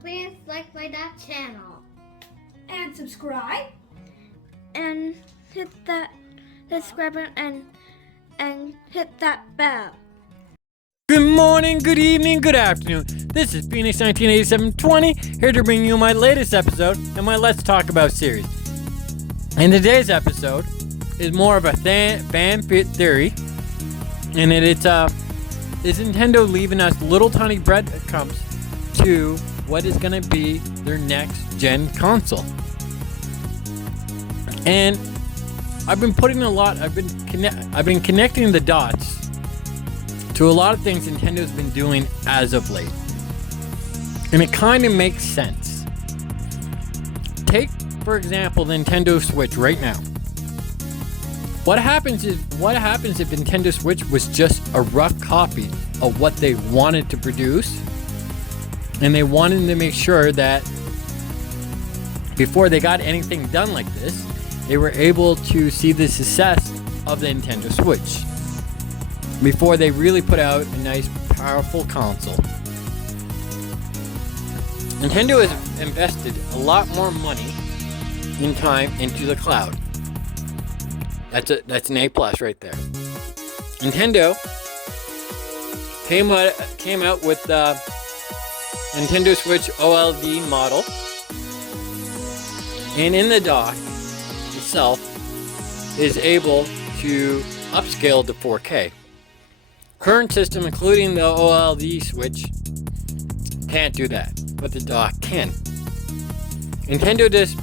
Please like my channel and subscribe and hit that subscribe button and hit that bell. Good morning, good evening, good afternoon. This is Phoenix 198720 here to bring you my latest episode and my Let's Talk About series. And today's episode is more of a fan fit theory, and is Nintendo leaving us little tiny breadcrumbs to what is going to be their next gen console. And I've been connecting the dots to a lot of things Nintendo's been doing as of late, and it kind of makes sense. Take, for example, the Nintendo Switch right now. What happens if Nintendo Switch was just a rough copy of what they wanted to produce? And they wanted to make sure that before they got anything done like this, they were able to see the success of the Nintendo Switch before they really put out a nice, powerful console. Nintendo has invested a lot more money and time into the cloud. That's an A+ right there. Nintendo came out with Nintendo Switch OLED model, and in the dock itself is able to upscale to 4K. Current system, including the OLED Switch, can't do that, but the dock can. Nintendo just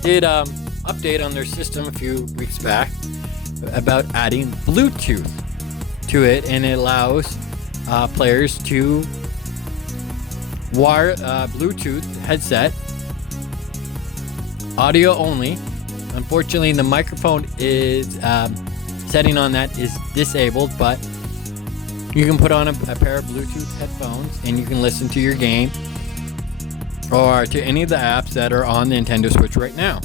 did update on their system a few weeks back about adding Bluetooth to it, and it allows players to wire Bluetooth headset, audio only. Unfortunately, the microphone is setting on that is disabled, but you can put on a pair of Bluetooth headphones and you can listen to your game or to any of the apps that are on the Nintendo Switch right now.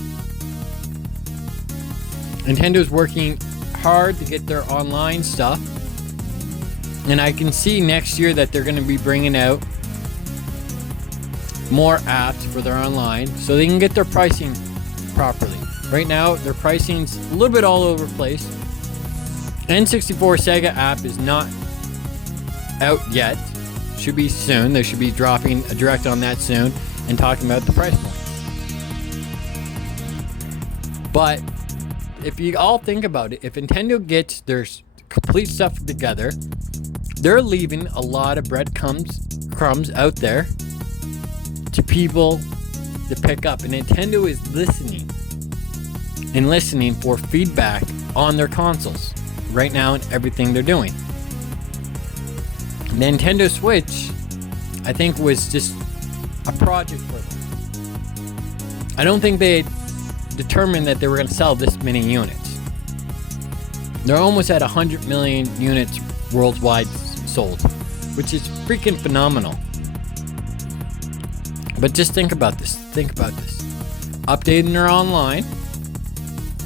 Nintendo's working hard to get their online stuff, and I can see next year that they're going to be bringing out more apps for their online so they can get their pricing properly. Right now, their pricing's a little bit all over the place. N64 Sega app is not out yet. Should be soon. They should be dropping a direct on that soon and talking about the price point. But if you all think about it, if Nintendo gets their complete stuff together, they're leaving a lot of breadcrumbs out there to people to pick up, and Nintendo is listening for feedback on their consoles right now and everything they're doing. The Nintendo Switch, I think, was just a project for them. I don't think they determined that they were going to sell this many units. They're almost at 100 million units worldwide sold, which is freaking phenomenal. But just think about this. Updating their online,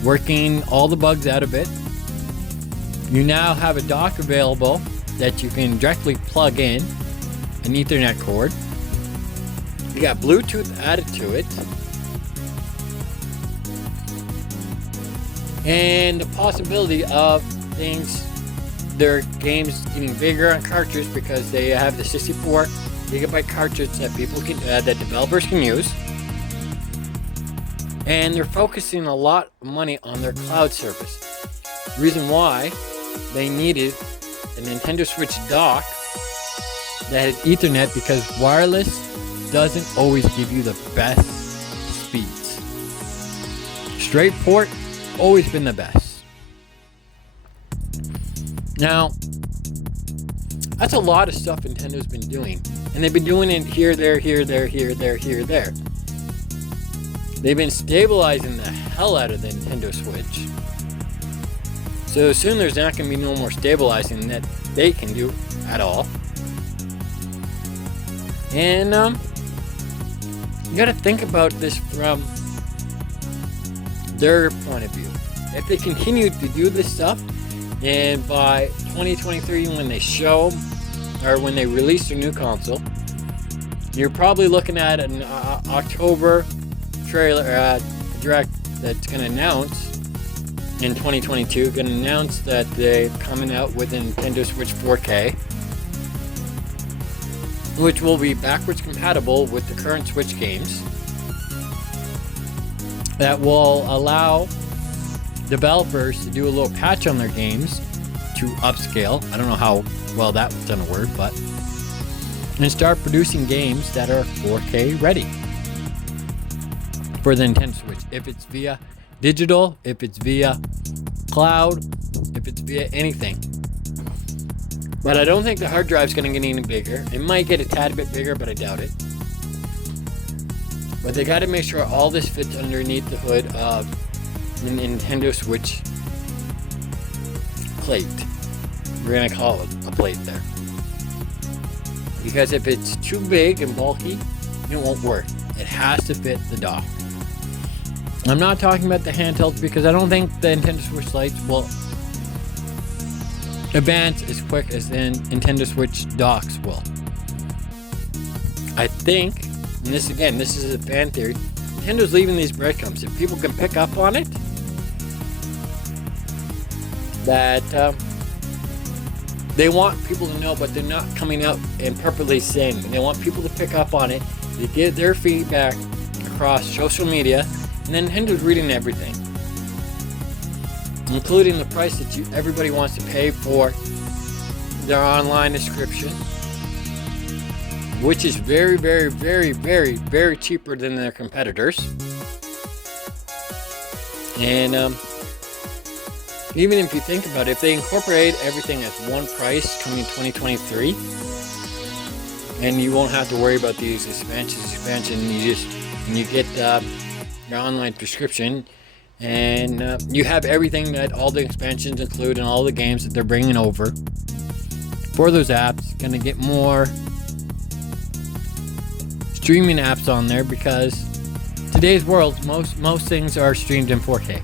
working all the bugs out of it. You now have a dock available that you can directly plug in an Ethernet cord. You got Bluetooth added to it. And the possibility of their games getting bigger on cartridge because they have the 64 gigabyte cartridge that that developers can use, and they're focusing a lot of money on their cloud service. The reason why they needed a Nintendo Switch dock that had Ethernet, because wireless doesn't always give you the best speeds. Straight port always been the best. Now, that's a lot of stuff Nintendo's been doing And they've been doing it here, there, here, there, here, there, here, there. They've been stabilizing the hell out of the Nintendo Switch. So soon there's not going to be no more stabilizing that they can do at all. And you got to think about this from their point of view. If they continue to do this stuff, and by 2023 when they show, or when they release their new console, you're probably looking at an October trailer direct that's going to announce in 2022, going to announce that they're coming out with a Nintendo Switch 4K, which will be backwards compatible with the current Switch games, that will allow developers to do a little patch on their games to upscale. I don't know how well that's gonna work, but and start producing games that are 4K ready for the Nintendo Switch. If it's via digital, if it's via cloud, if it's via anything. But I don't think the hard drive's gonna get any bigger. It might get a tad bit bigger, but I doubt it. But they gotta make sure all this fits underneath the hood of the Nintendo Switch plate. We're gonna call it a plate there. Because if it's too big and bulky, it won't work. It has to fit the dock. I'm not talking about the handhelds because I don't think the Nintendo Switch Lites will advance as quick as the Nintendo Switch docks will. I think, and this is a fan theory, Nintendo's leaving these breadcrumbs. If people can pick up on it, that they want people to know, but they're not coming out and purposely saying it. They want people to pick up on it, to give their feedback across social media, and then Nintendo's reading everything, including the price that everybody wants to pay for their online subscription, which is very, very, very, very, very cheaper than their competitors. And even if you think about it, if they incorporate everything as one price coming 2023, and you won't have to worry about these expansion, you get your online subscription, and you have everything that all the expansions include and all the games that they're bringing over for those apps. Gonna get more streaming apps on there, because today's world, most things are streamed in 4K.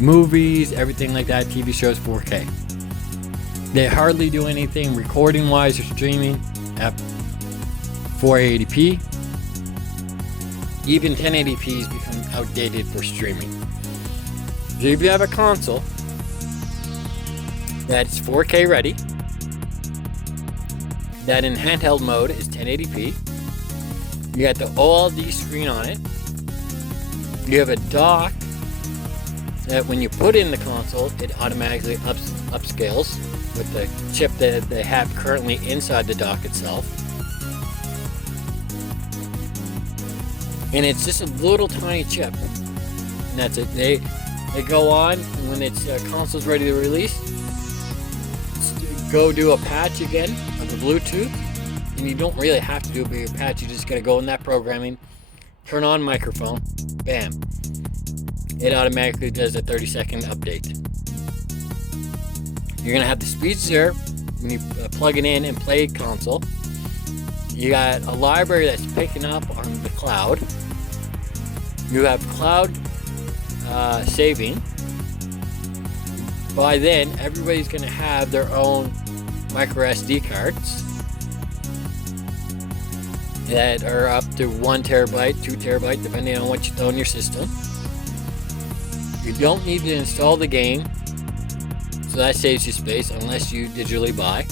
Movies, everything like that, TV shows, 4K. They hardly do anything recording wise or streaming at 480p. Even 1080p has become outdated for streaming. So if you have a console that's 4K ready, that in handheld mode is 1080p, you got the OLED screen on it, you have a dock that when you put in the console, it automatically upscales with the chip that they have currently inside the dock itself. And it's just a little tiny chip. And that's it. They go on, and when it's console's ready to release, go do a patch again of the Bluetooth. And you don't really have to do a bigger patch. You just gotta go in that programming, turn on microphone, bam. It automatically does a 30-second update. You're gonna have the speeds there when you plug it in and play console. You got a library that's picking up on the cloud. You have cloud saving. By then, everybody's gonna have their own micro SD cards that are up to 1 terabyte, 2 terabyte, depending on what you throw in your system. You don't need to install the game, so that saves you space unless you digitally buy.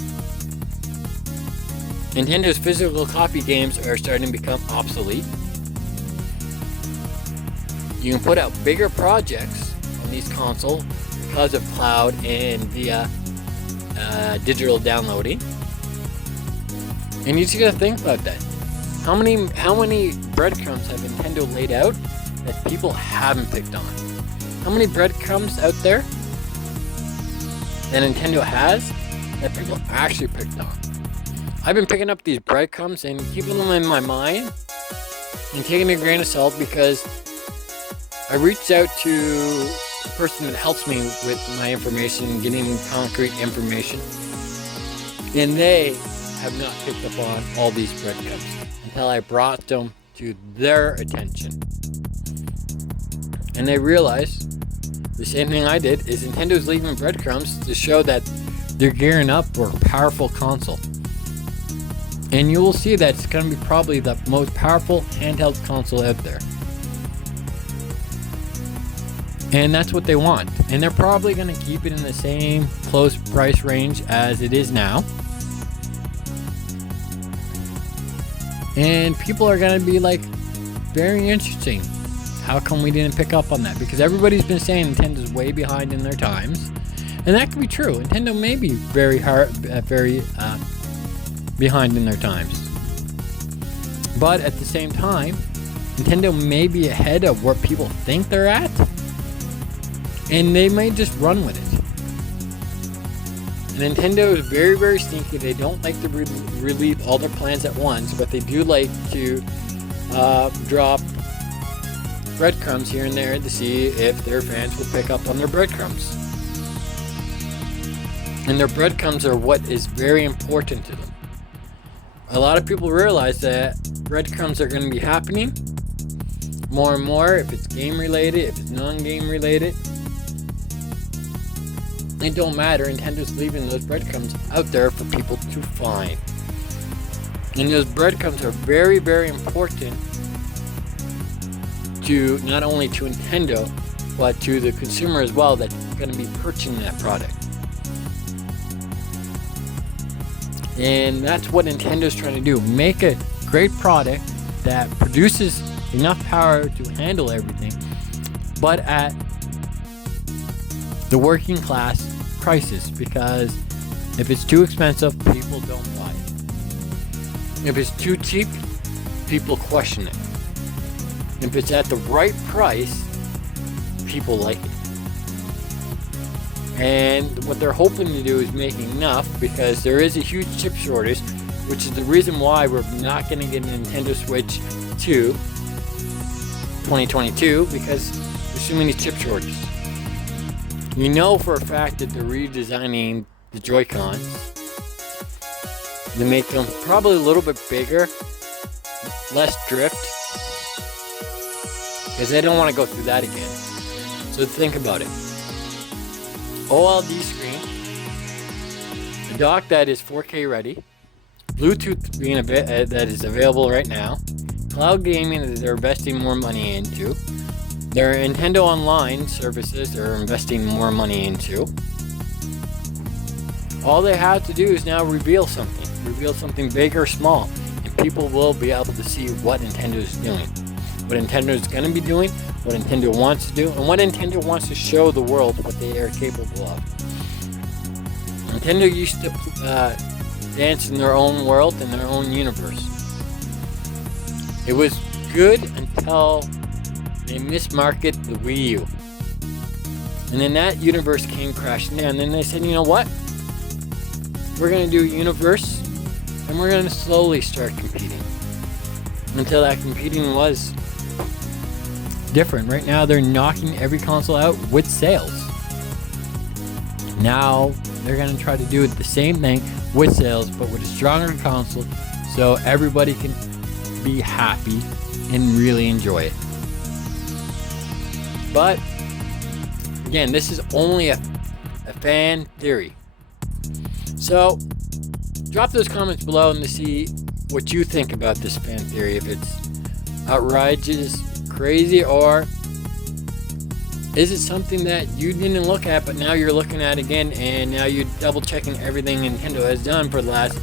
Nintendo's physical copy games are starting to become obsolete. You can put out bigger projects on these consoles because of cloud and via digital downloading. And you just gotta think about that. How many breadcrumbs have Nintendo laid out that people haven't picked on? How many breadcrumbs out there that Nintendo has that people actually picked on? I've been picking up these breadcrumbs and keeping them in my mind and taking a grain of salt, because I reached out to the person that helps me with my information, getting concrete information, and they have not picked up on all these breadcrumbs until I brought them to their attention. And they realized the same thing I did, is Nintendo's leaving breadcrumbs to show that they're gearing up for a powerful console. And you will see that it's going to be probably the most powerful handheld console out there. And that's what they want. And they're probably going to keep it in the same close price range as it is now. And people are going to be like, very interesting. How come we didn't pick up on that? Because everybody's been saying Nintendo's way behind in their times. And that could be true. Nintendo may be very behind in their times. But at the same time, Nintendo may be ahead of where people think they're at. And they may just run with it. And Nintendo is very, very sneaky. They don't like to release all their plans at once, but they do like to drop breadcrumbs here and there to see if their fans will pick up on their breadcrumbs. And their breadcrumbs are what is very important to them. A lot of people realize that breadcrumbs are going to be happening more and more, if it's game related, if it's non-game related. It don't matter. Nintendo's leaving those breadcrumbs out there for people to find. And those breadcrumbs are very, very important to not only to Nintendo, but to the consumer as well that's going to be purchasing that product. And that's what Nintendo's trying to do. Make a great product that produces enough power to handle everything, but at the working class prices. Because if it's too expensive, people don't buy it. If it's too cheap, people question it. If it's at the right price, people like it. And what they're hoping to do is make enough, because there is a huge chip shortage, which is the reason why we're not going to get a Nintendo Switch 2 2022, because there's too many chip shortages. We know for a fact that they're redesigning the Joy-Cons to make them probably a little bit bigger, less drift, because they don't want to go through that again. So think about it. OLED screen, a dock that is 4K ready, Bluetooth being that is available right now, cloud gaming that they're investing more money into, their Nintendo Online services they're investing more money into. All they have to do is now reveal something big or small, and people will be able to see what Nintendo is doing, what Nintendo is going to be doing, what Nintendo wants to do, and what Nintendo wants to show the world what they are capable of. Nintendo used to dance in their own world, in their own universe. It was good until they mismarketed the Wii U. And then that universe came crashing down. And then they said, you know what? We're going to do a universe, and we're going to slowly start competing. Until that competing was different. Right now they're knocking every console out with sales. Now they're going to try to do the same thing with sales, but with a stronger console, so everybody can be happy and really enjoy it. But again, this is only a fan theory. So drop those comments below and to see what you think about this fan theory. If it's outrageous, crazy, or is it something that you didn't look at but now you're looking at again, and now you're double checking everything Nintendo has done for the last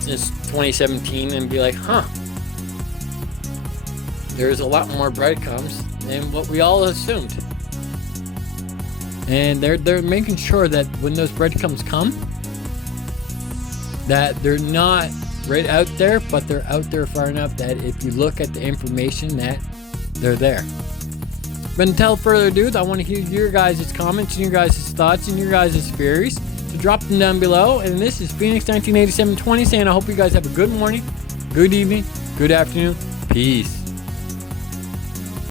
since 2017 and be like, there's a lot more breadcrumbs than what we all assumed. And they're making sure that when those breadcrumbs come, that they're not right out there, but they're out there far enough that if you look at the information that they're there. But until further ado, I want to hear your guys' comments and your guys' thoughts and your guys' theories. So So drop them down below. And this is Phoenix 198720 saying I hope you guys have a good morning, good evening, good afternoon. Peace.